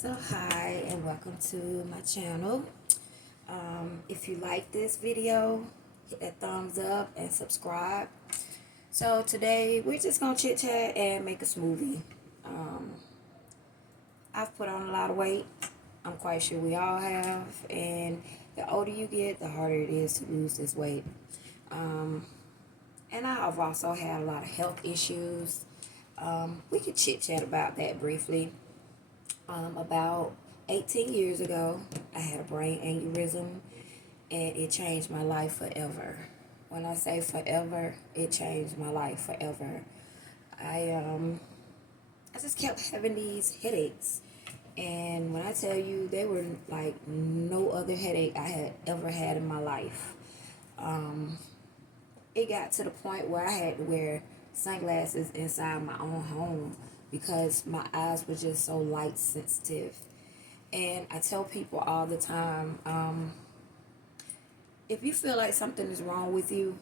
So hi and welcome to my channel. If you like this video, hit that thumbs up and subscribe. So today we're just gonna chit chat and make a smoothie. Um, I've put on a lot of weight. I'm quite sure we all have, and the older you get, the harder it is to lose this weight. Um, and I've also had a lot of health issues. We could chit chat about that briefly. About 18 years ago, I had a brain aneurysm, and it changed my life forever. When I say forever, it changed my life forever. I um I just kept having these headaches, and when I tell you, they were like no other headache I had ever had in my life. Um, it got to the point where I had to wear sunglasses inside my own home because my eyes were just so light sensitive. And I tell people all the time, if you feel like something is wrong with you,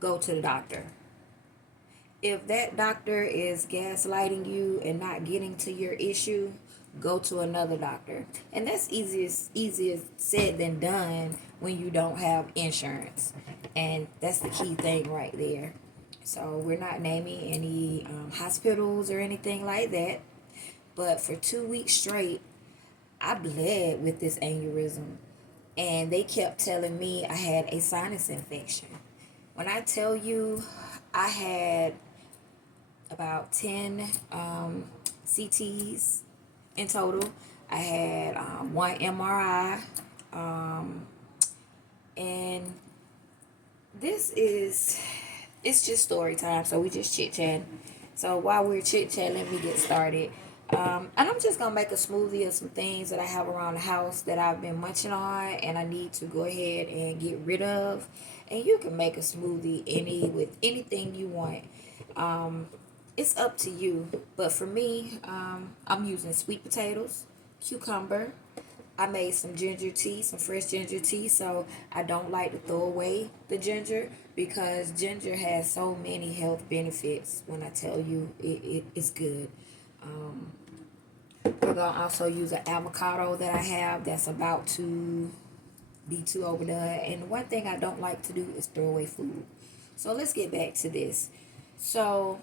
go to the doctor. If that doctor is gaslighting you and not getting to your issue, go to another doctor. And that's easier said than done when you don't have insurance. And that's the key thing right there. So we're not naming any hospitals or anything like that. But for 2 weeks straight, I bled with this aneurysm. And they kept telling me I had a sinus infection. When I tell you I had about 10 CTs in total, I had one MRI, and it's just story time, so we just chit chatting. So while we're chit chatting, let me get started. And I'm just gonna make a smoothie of some things that I have around the house that I've been munching on, and I need to go ahead and get rid of. And you can make a smoothie with anything you want. Um, it's up to you. But for me, I'm using sweet potatoes, cucumber. I made some ginger tea, some fresh ginger tea, so I don't like to throw away the ginger because ginger has so many health benefits. When I tell you it's good. Um, we're gonna also use an avocado that I have that's about to be too overdone. And one thing I don't like to do is throw away food. So let's get back to this. So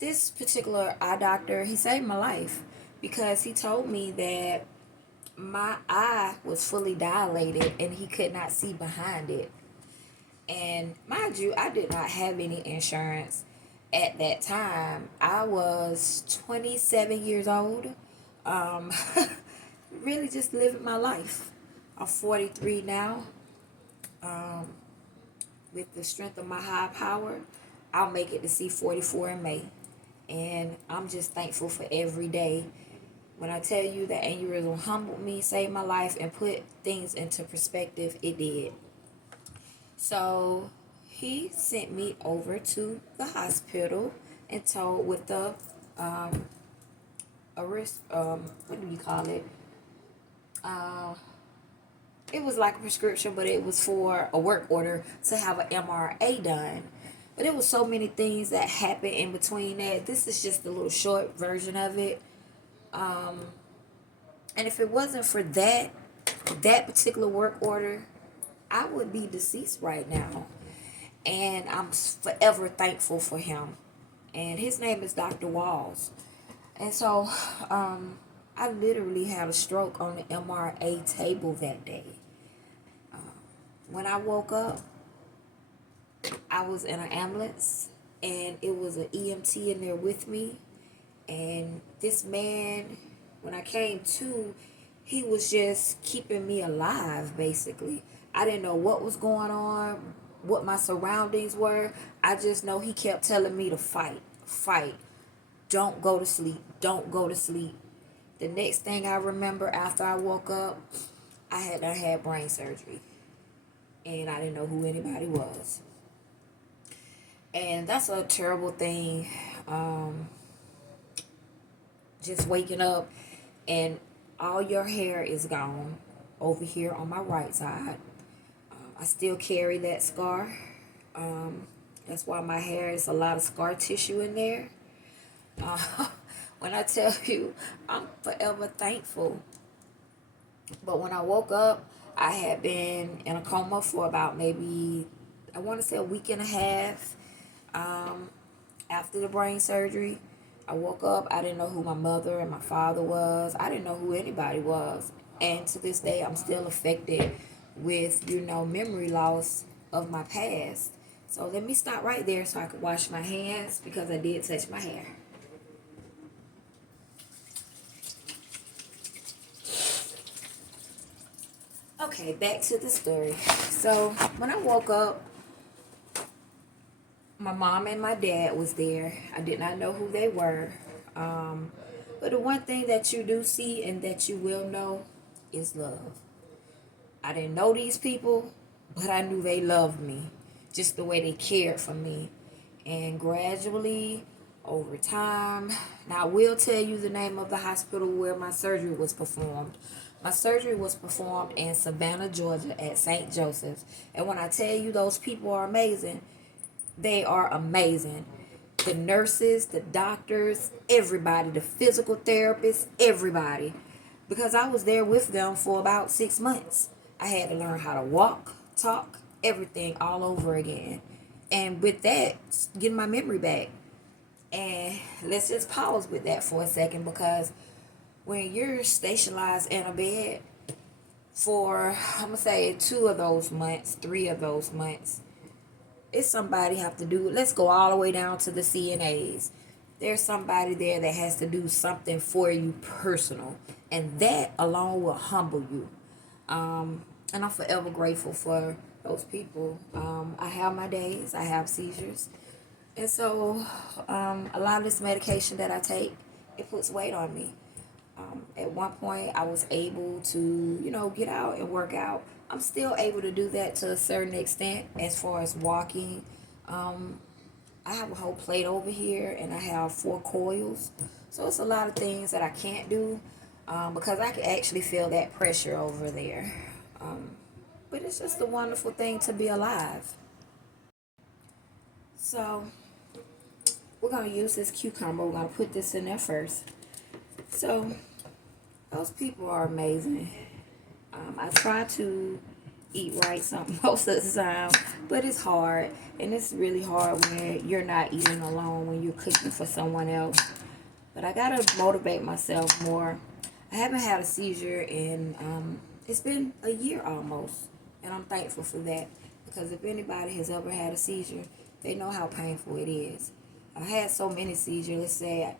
this particular eye doctor, he saved my life because he told me that my eye was fully dilated and he could not see behind it. And mind you, I did not have any insurance at that time. I was 27 years old. Um, really just living my life. I'm 43 now. Um, with the strength of my high power, I'll make it to see 44 in May. And I'm just thankful for every day. When I tell you that aneurysm humbled me, saved my life, and put things into perspective, it did. So he sent me over to the hospital and told with the what do you call it? Uh, it was like a prescription, but it was for a work order to have an MRA done. But it was so many things that happened in between that. This is just a little short version of it. Um, and if it wasn't for that particular work order, I would be deceased right now. And I'm forever thankful for him. And his name is Dr. Walls. And so I literally had a stroke on the MRA table that day. When I woke up, I was in an ambulance, and it was an EMT in there with me. And this man, when I came to, he was just keeping me alive, basically. I didn't know what was going on, what my surroundings were. I just know he kept telling me to fight, fight. Don't go to sleep, don't go to sleep. The next thing I remember after I woke up, I had brain surgery. And I didn't know who anybody was. And that's a terrible thing. Just waking up and all your hair is gone over here on my right side. I still carry that scar. That's why my hair is a lot of scar tissue in there. Uh, When I tell you, I'm forever thankful. But when I woke up, I had been in a coma for about maybe, I want to say, a week and a half. Um, After the brain surgery, I woke up. I didn't know who my mother and my father was. I didn't know who anybody was. And to this day, I'm still affected with, memory loss of my past. So let me stop right there so I could wash my hands because I did touch my hair. Okay, back to the story. So when I woke up, my mom and my dad was there. I did not know who they were. But the one thing that you do see and that you will know is love. I didn't know these people, but I knew they loved me. Just the way they cared for me. And gradually, over time, now I will tell you the name of the hospital where my surgery was performed. My surgery was performed in Savannah, Georgia at St. Joseph's. And when I tell you those people are amazing, they are amazing. The nurses, the doctors, everybody, the physical therapists, everybody. Because I was there with them for about 6 months. I had to learn how to walk, talk, everything all over again. And with that, getting my memory back. And let's just pause with that for a second because when you're stationalized in a bed for, I'm going to say 2 of those months, 3 of those months, it's somebody have to do it. Let's go all the way down to the CNAs. There's somebody there that has to do something for you personal. And that alone will humble you. And I'm forever grateful for those people. I have my days. I have seizures. And so a lot of this medication that I take, it puts weight on me. At one point, I was able to, get out and work out. I'm still able to do that to a certain extent as far as walking. I have a whole plate over here and I have 4 coils. So it's a lot of things that I can't do because I can actually feel that pressure over there. But it's just a wonderful thing to be alive. So we're going to use this cucumber. We're going to put this in there first. So those people are amazing. I try to eat right some most of the time, but it's hard. And it's really hard when you're not eating alone, when you're cooking for someone else. But I got to motivate myself more. I haven't had a seizure in, it's been a year almost. And I'm thankful for that. Because if anybody has ever had a seizure, they know how painful it is. I had so many seizures, let's say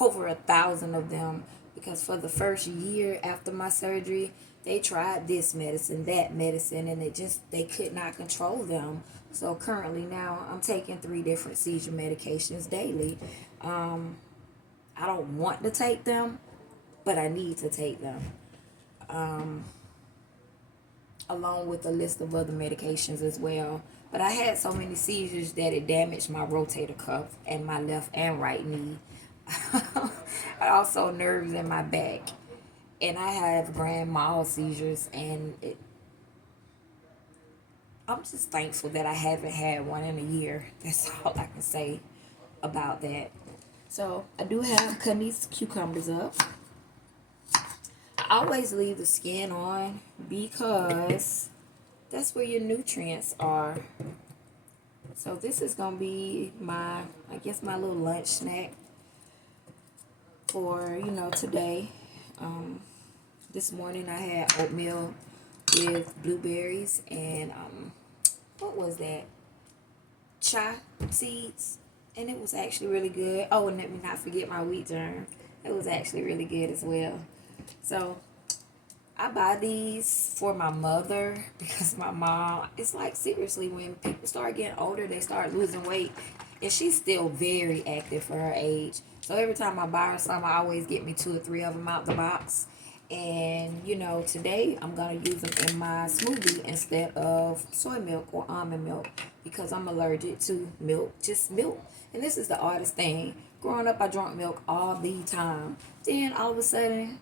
over 1,000 of them. Because for the first year after my surgery, they tried this medicine, that medicine, and they could not control them. So currently now I'm taking 3 different seizure medications daily. I don't want to take them, but I need to take them. Along with a list of other medications as well. But I had so many seizures that it damaged my rotator cuff and my left and right knee. Also nerves in my back. And I have grand mal seizures, and I'm just thankful that I haven't had one in a year. That's all I can say about that. So I do have cut these cucumbers up. I always leave the skin on because that's where your nutrients are. So this is going to be my little lunch snack for, today. This morning I had oatmeal with blueberries and, what was that? Chia seeds. And it was actually really good. Oh, and let me not forget my wheat germ. It was actually really good as well. So I buy these for my mother because my mom, it's like seriously, when people start getting older, they start losing weight. And she's still very active for her age. So every time I buy her some, I always get me 2 or 3 of them out the box. And, today I'm going to use them in my smoothie instead of soy milk or almond milk because I'm allergic to milk, just milk. And this is the oddest thing. Growing up, I drank milk all the time. Then all of a sudden,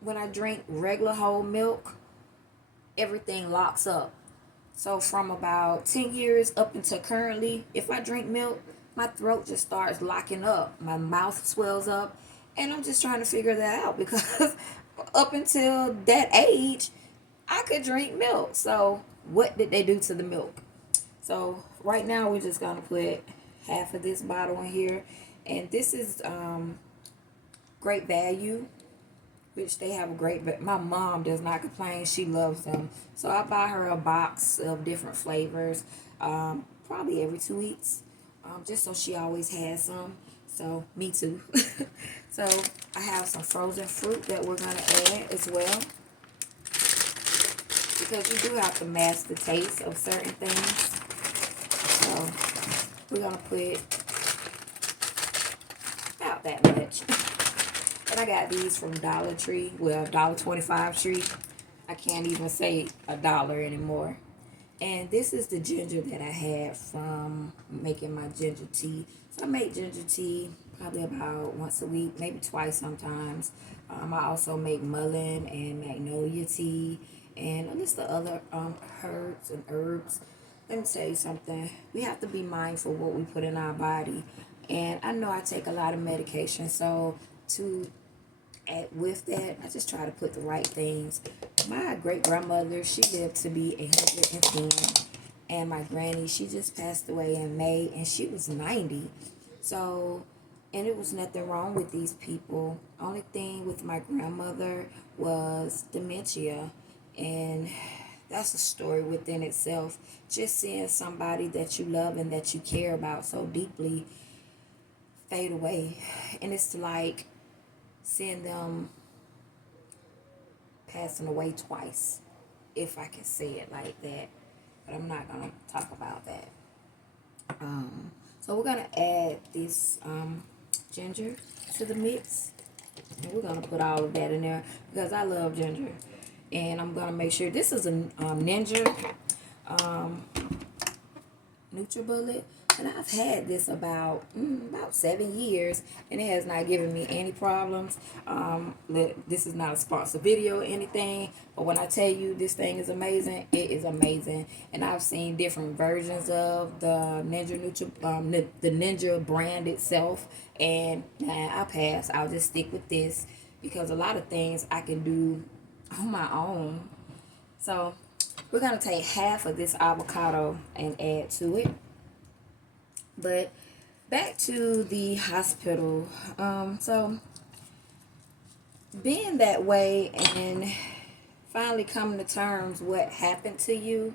when I drink regular whole milk, everything locks up. So from about 10 years up until currently, if I drink milk, my throat just starts locking up. My mouth swells up. And I'm just trying to figure that out because up until that age, I could drink milk. So what did they do to the milk? So right now we're just gonna put half of this bottle in here, and this is great value, which they have a great. But my mom does not complain; she loves them. So I buy her a box of different flavors, probably every 2 weeks, just so she always has some. So me too. So I have some frozen fruit that we're gonna add as well, because you do have to mask the taste of certain things. So we're gonna put about that much. And I got these from Dollar Tree. Well, $1.25 Tree. I can't even say $1 anymore. And this is the ginger that I had from making my ginger tea. So I make ginger tea probably about once a week, maybe twice sometimes. I also make mullein and magnolia tea and a list of other herbs and herbs. Let me tell you something. We have to be mindful what we put in our body. And I know I take a lot of medication, so to with that, I just try to put the right things. My great grandmother, she lived to be 110, and my granny, she just passed away in May, and she was 90. So, and it was nothing wrong with these people. Only thing with my grandmother was dementia, and that's a story within itself. Just seeing somebody that you love and that you care about so deeply fade away, and it's like seeing them passing away twice, if I can say it like that. But I'm not gonna talk about that. So we're gonna add this ginger to the mix, and we're gonna put all of that in there because I love ginger. And I'm gonna make sure this is a Ninja NutriBullet, and I've had this about 7 years, and it has not given me any problems. This is not a sponsored video or anything, but when I tell you this thing is amazing, it is amazing. And I've seen different versions of the the Ninja brand itself, and I pass. I'll just stick with this because a lot of things I can do on my own. So we're going to take half of this avocado and add to it. But back to the hospital. So being that way and finally coming to terms what happened to you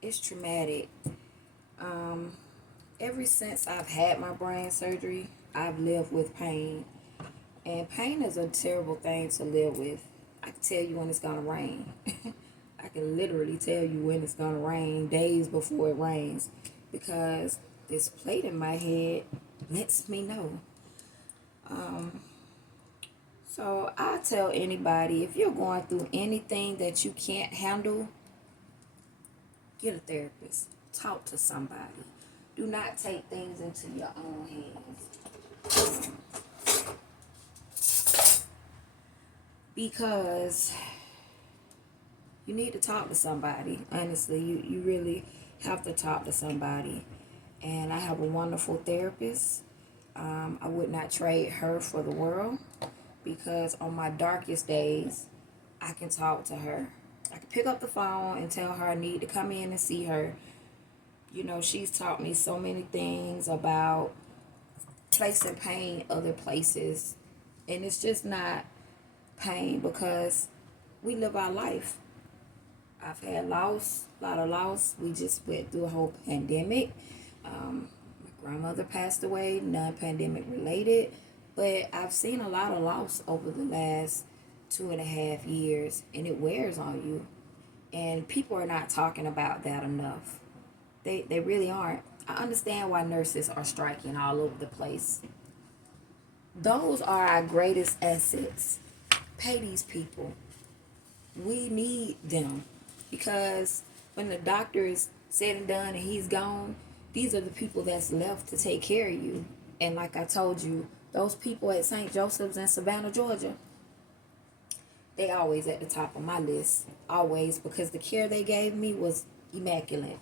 is traumatic. Ever since I've had my brain surgery, I've lived with pain. And pain is a terrible thing to live with. I can tell you when it's going to rain. I can literally tell you when it's going to rain days before it rains, because this plate in my head lets me know. So I tell anybody, if you're going through anything that you can't handle, get a therapist. Talk to somebody. Do not take things into your own hands. Because you need to talk to somebody. Honestly, you really have to talk to somebody. And I have a wonderful therapist. I would not trade her for the world, because on my darkest days, I can talk to her. I can pick up the phone and tell her I need to come in and see her. You know, she's taught me so many things about placing pain other places. And it's just not pain, because we live our life. I've had loss, a lot of loss. We just went through a whole pandemic. My grandmother passed away, non-pandemic related. But I've seen a lot of loss over the last 2.5 years, and it wears on you. And people are not talking about that enough. They really aren't. I understand why nurses are striking all over the place. Those are our greatest assets. Pay these people. We need them, because when the doctor is said and done and he's gone, these are the people that's left to take care of you. And like I told you, those people at St. Joseph's in Savannah, Georgia, they always at the top of my list. Always, because the care they gave me was immaculate.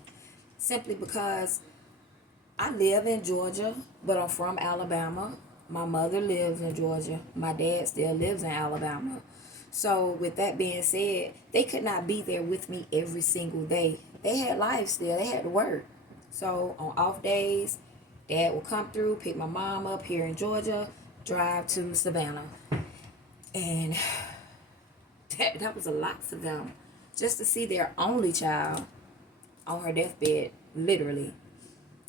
Simply because I live in Georgia, but I'm from Alabama. My mother lives in Georgia. My dad still lives in Alabama. So, with that being said, they could not be there with me every single day. They had lives still, they had to work. So, on off days, dad would come through, pick my mom up here in Georgia, drive to Savannah. And that was a lot for them. Just to see their only child on her deathbed, literally.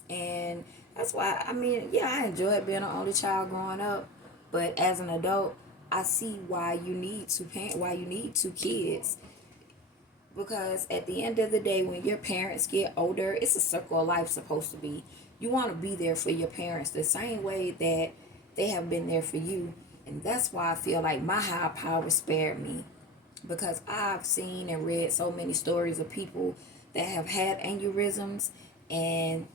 And that's why, I mean, yeah, I enjoyed being an only child growing up. But as an adult, I see why you need to parent, why you need two kids. Because at the end of the day, when your parents get older, it's a circle of life supposed to be. You want to be there for your parents the same way that they have been there for you. And that's why I feel like my higher power spared me. Because I've seen and read so many stories of people that have had aneurysms and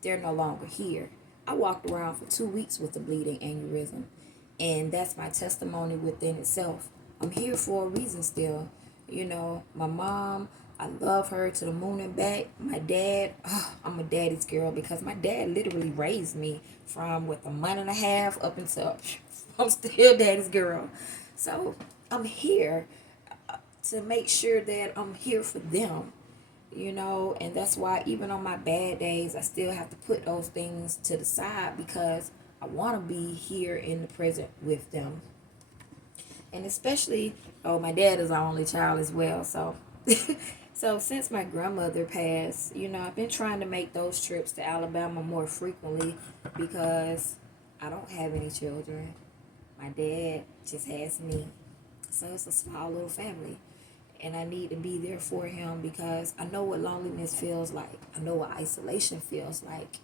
they're no longer here. I walked around for 2 weeks with a bleeding aneurysm. And that's my testimony within itself. I'm here for a reason still. You know, my mom, I love her to the moon and back. My dad, I'm a daddy's girl because my dad literally raised me from with a month and a half up until I'm still daddy's girl. So I'm here to make sure that I'm here for them, you know, and that's why even on my bad days, I still have to put those things to the side because I want to be here in the present with them. And especially, oh, my dad is our only child as well, so so since my grandmother passed, you know, I've been trying to make those trips to Alabama more frequently because I don't have any children. My dad just has me. So it's a small little family. And I need to be there for him because I know what loneliness feels like. I know what isolation feels like.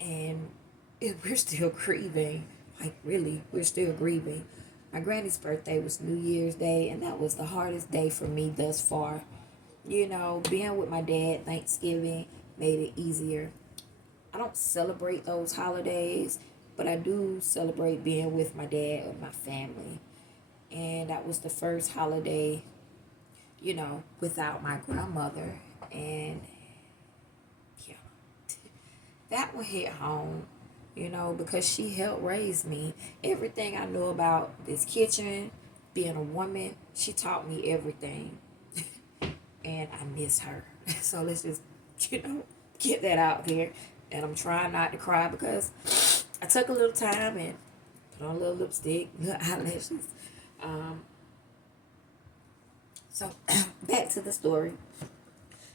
And we're still grieving. Like, really, we're still grieving. My granny's birthday was New Year's Day, and that was the hardest day for me thus far. You know, being with my dad, Thanksgiving, made it easier. I don't celebrate those holidays, but I do celebrate being with my dad and my family. And that was the first holiday, you know, without my grandmother. And yeah, that one hit home, you know, because she helped raise me. Everything I know about this kitchen, being a woman, she taught me everything. And I miss her. So let's just, you know, get that out there. And I'm trying not to cry because I took a little time and put on a little lipstick, little eyelashes. So back to the story.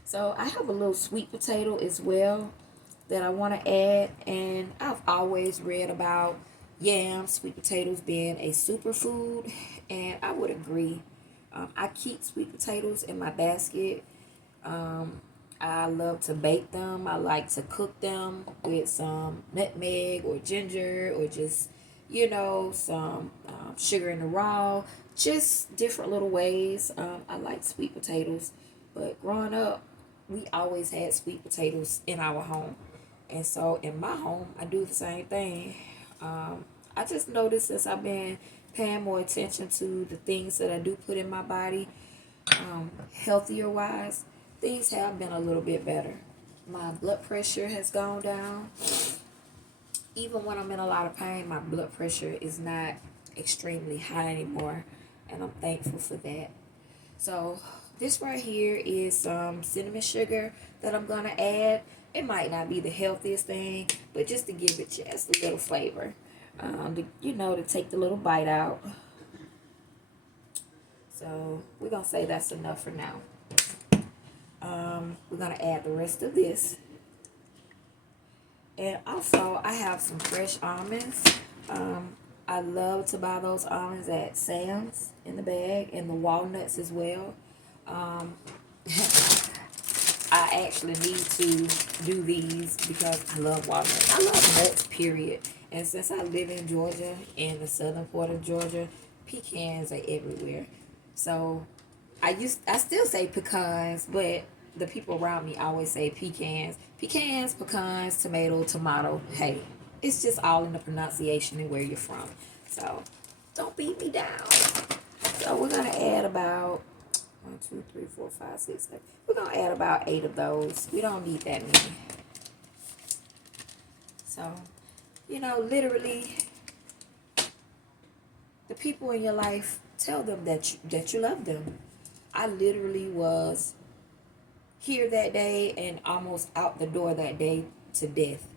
So I have a little sweet potato as well that I want to add, and I've always read about yams, sweet potatoes being a superfood, and I would agree. I keep sweet potatoes in my basket. I love to bake them. I like to cook them with some nutmeg or ginger or just, you know, some sugar in the raw. Just different little ways. I like sweet potatoes. But growing up, we always had sweet potatoes in our home. And so in my home, I do the same thing. I just noticed since I've been paying more attention to the things that I do put in my body, healthier wise, things have been a little bit better. My blood pressure has gone down. Even when I'm in a lot of pain, my blood pressure is not extremely high anymore, and I'm thankful for that. So this right here is some cinnamon sugar that I'm gonna add. It might not be the healthiest thing, but just to give it just a little flavor, you know, to take the little bite out. So we're gonna say that's enough for now. We're gonna add the rest of this. And also, I have some fresh almonds. I love to buy those almonds at Sam's in the bag, and the walnuts as well. Um, I actually need to do these because I love walnuts. I love nuts, period. And since I live in Georgia, in the southern part of Georgia, pecans are everywhere. So I still say pecans, but the people around me always say pecans. Pecans, pecans, tomato. Hey, it's just all in the pronunciation and where you're from. So don't beat me down. So we're gonna add about 1, 2, 3, 4, 5, 6, 7. We're gonna add about 8 of those. We don't need that many. So, literally, the people in your life, tell them that you love them. I literally was here that day and almost out the door that day to death.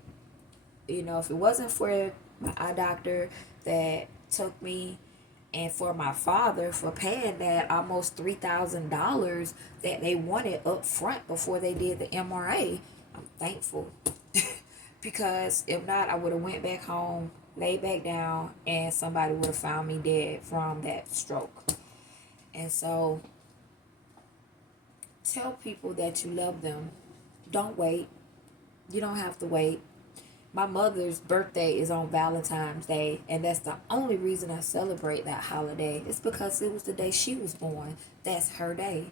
If it wasn't for my eye doctor that took me, and for my father for paying that almost $3,000 that they wanted up front before they did the MRA, I'm thankful. Because if not, I would have went back home, laid back down, and somebody would have found me dead from that stroke. And so, tell people that you love them. Don't wait. You don't have to wait. My mother's birthday is on Valentine's Day, and that's the only reason I celebrate that holiday. It's because it was the day she was born. That's her day.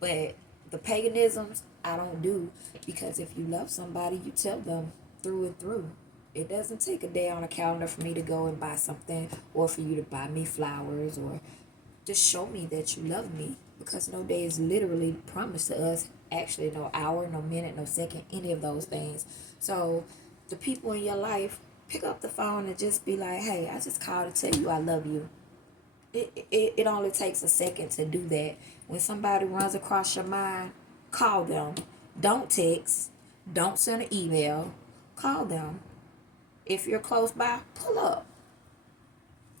But the paganisms, I don't do, because if you love somebody, you tell them through and through. It doesn't take a day on a calendar for me to go and buy something, or for you to buy me flowers, or just show me that you love me, because no day is literally promised to us. Actually, no hour, no minute, no second, any of those things. So the people in your life, pick up the phone and just be like, hey, I just called to tell you I love you. It only takes a second to do that. When somebody runs across your mind, call them. Don't text. Don't send an email. Call them. If you're close by, pull up.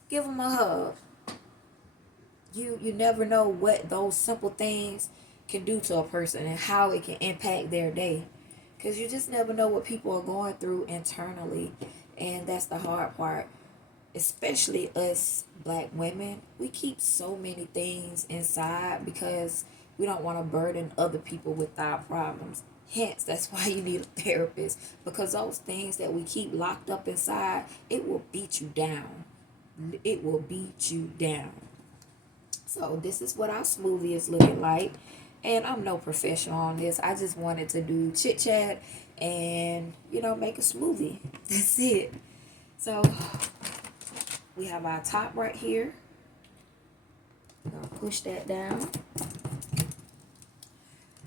Give them a hug. You never know what those simple things can do to a person and how it can impact their day. Because you just never know what people are going through internally. And that's the hard part. Especially us black women. We keep so many things inside because we don't want to burden other people with our problems. Hence, that's why you need a therapist. Because those things that we keep locked up inside, it will beat you down. It will beat you down. So this is what our smoothie is looking like. And I'm no professional on this. I just wanted to do chit chat and, make a smoothie. That's it. So we have our top right here. I'm going to push that down.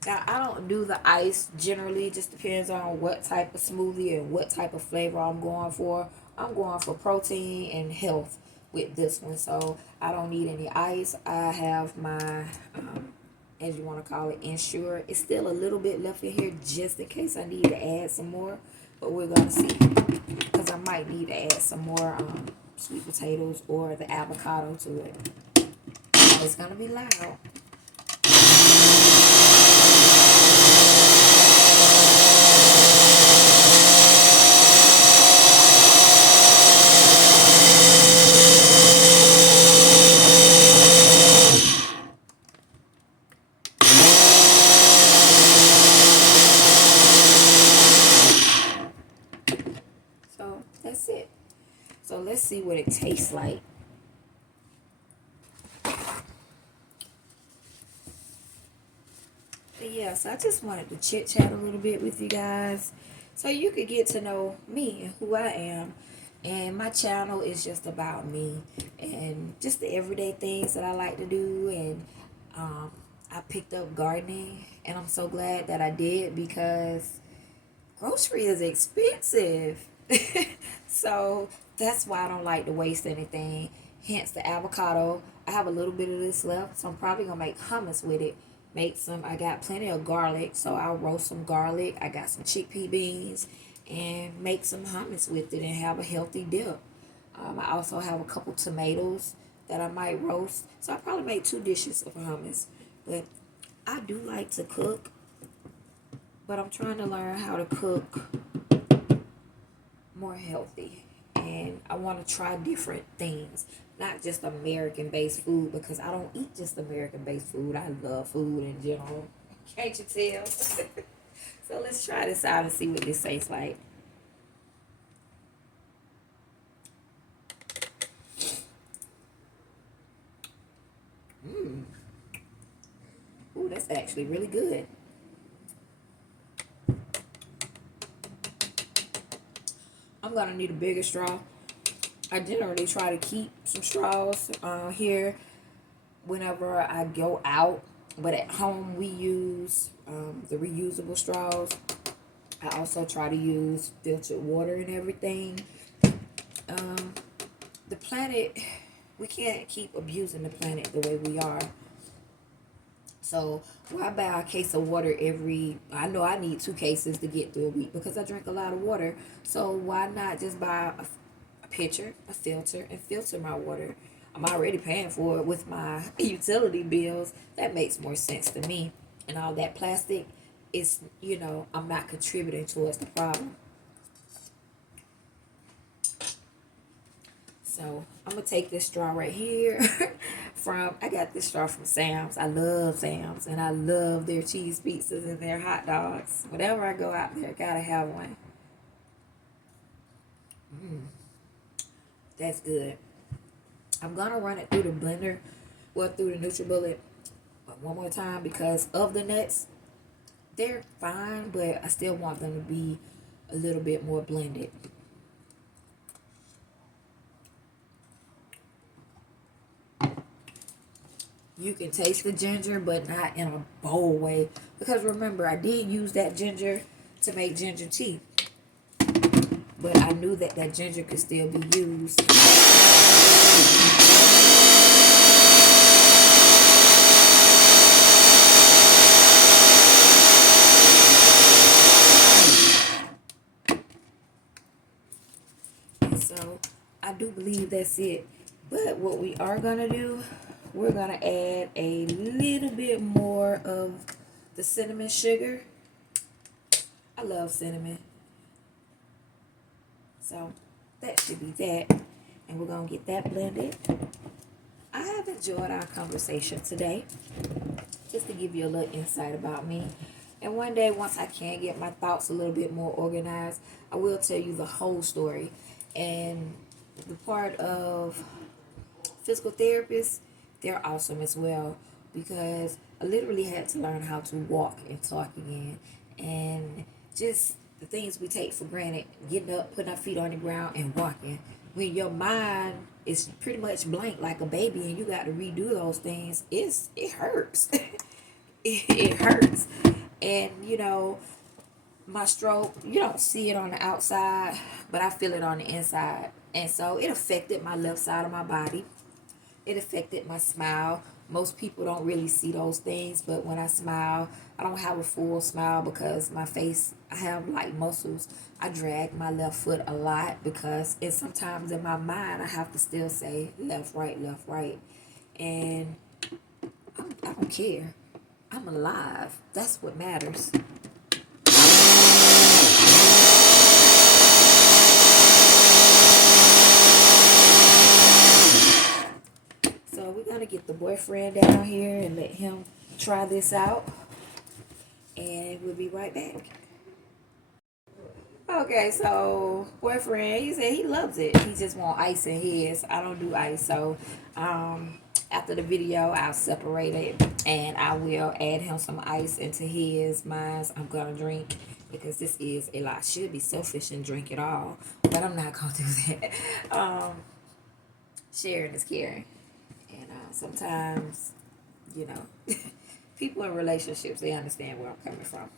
Now, I don't do the ice generally. It just depends on what type of smoothie and what type of flavor I'm going for. I'm going for protein and health with this one. So I don't need any ice. I have my, as you want to call it, Ensure. It's still a little bit left in here just in case I need to add some more. But we're going to see. Because I might need to add some more sweet potatoes or the avocado to it. It's going to be loud. So that's it. So let's see what it tastes like. But yeah, so I just wanted to chit chat a little bit with you guys so you could get to know me and who I am. And my channel is just about me and just the everyday things that I like to do. And I picked up gardening, and I'm so glad that I did because grocery is expensive. So that's why I don't like to waste anything. Hence the avocado. I have a little bit of this left, so I'm probably gonna make hummus with it. Make some. I got plenty of garlic, so I'll roast some garlic. I got some chickpea beans, and make some hummus with it and have a healthy dip. I also have a couple tomatoes that I might roast, so I probably make 2 dishes of hummus. But I do like to cook, but I'm trying to learn how to cook more healthy, and I want to try different things, not just American based food, because I don't eat just American based food. I love food in general. Can't you tell? So let's try this out and see what this tastes like. Ooh, that's actually really good. I'm gonna need a bigger straw. I generally try to keep some straws here whenever I go out, but at home we use the reusable straws. I also try to use filtered water and everything. Um, the planet, we can't keep abusing the planet the way we are. So why buy a case of water I know I need 2 cases to get through a week because I drink a lot of water. So why not just buy a pitcher, a filter, and filter my water? I'm already paying for it with my utility bills. That makes more sense to me. And all that plastic is, I'm not contributing towards the problem. So I'm gonna take this straw right here I got this straw from Sam's. I love Sam's and I love their cheese pizzas and their hot dogs. Whenever I go out there, gotta have one. That's good. I'm gonna run it through the blender, through the NutriBullet one more time because of the nuts. They're fine, but I still want them to be a little bit more blended. You can taste the ginger, but not in a bold way. Because remember, I did use that ginger to make ginger tea. But I knew that ginger could still be used. And so, I do believe that's it. But what we are going to do, we're going to add a little bit more of the cinnamon sugar. I love cinnamon. So that should be that. And we're going to get that blended. I have enjoyed our conversation today. Just to give you a little insight about me. And one day, once I can get my thoughts a little bit more organized, I will tell you the whole story. And the part of physical therapists, they're awesome as well because I literally had to learn how to walk and talk again. And just the things we take for granted, getting up, putting our feet on the ground and walking. When your mind is pretty much blank like a baby and you got to redo those things, it hurts. it hurts. And my stroke, you don't see it on the outside, but I feel it on the inside. And so it affected my left side of my body. It affected my smile. Most people don't really see those things, but when I smile, I don't have a full smile because my face, I have like muscles. I drag my left foot a lot because it's sometimes in my mind I have to still say left, right. And I don't care. I'm alive. That's what matters. So we're going to get the boyfriend down here and let him try this out. And we'll be right back. Okay, so boyfriend, he said he loves it. He just want ice in his. I don't do ice, so after the video, I'll separate it and I will add him some ice into his. Mine, I'm gonna drink because this is a lot. I should be selfish and drink it all, but I'm not gonna do that. Sharing is caring, and sometimes, you know, people in relationships, they understand where I'm coming from.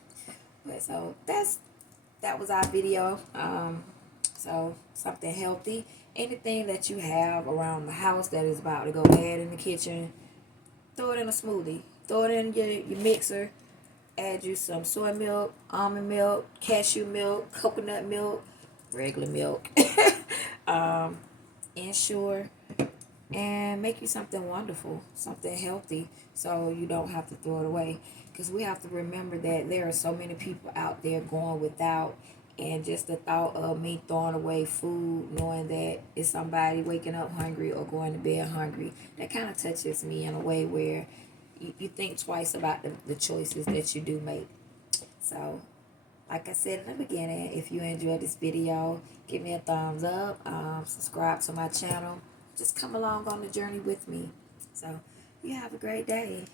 But so that was our video. So something healthy. Anything that you have around the house that is about to go bad in the kitchen, throw it in a smoothie. Throw it in your mixer. Add you some soy milk, almond milk, cashew milk, coconut milk, regular milk. Ensure and make you something wonderful, something healthy, so you don't have to throw it away. Because we have to remember that there are so many people out there going without, and just the thought of me throwing away food, knowing that it's somebody waking up hungry or going to bed hungry, that kind of touches me in a way where you think twice about the choices that you do make. So, like I said in the beginning, if you enjoyed this video, give me a thumbs up, subscribe to my channel. Just come along on the journey with me. So, you have a great day.